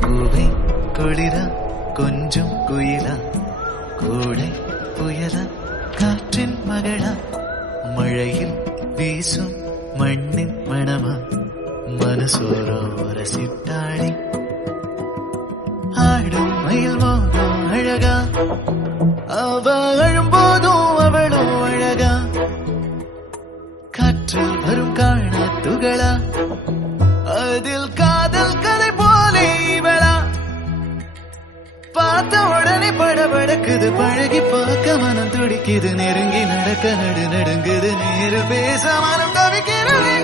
கூவை குளிரா கொஞ்சம் குயிலா கூடை புயலா காற்றின் மகளா மழையில் வீசும் மண்ணின் மணமா மனசோரோ ரசித்தாளி ஆடும் மயில் மோகம் அழகா அவ அழும்போதும் அவளும் அழகா காற்றில் வரும் காண துகளா அதில் காதல் கதை போலே இவளா பார்த்த உடனே படபடக்குது பழகி பார்க்க மனம் துடிக்குது நெருங்கி நடக்க நடுங்குது நேரு பேச மனம் தவிக்கிறது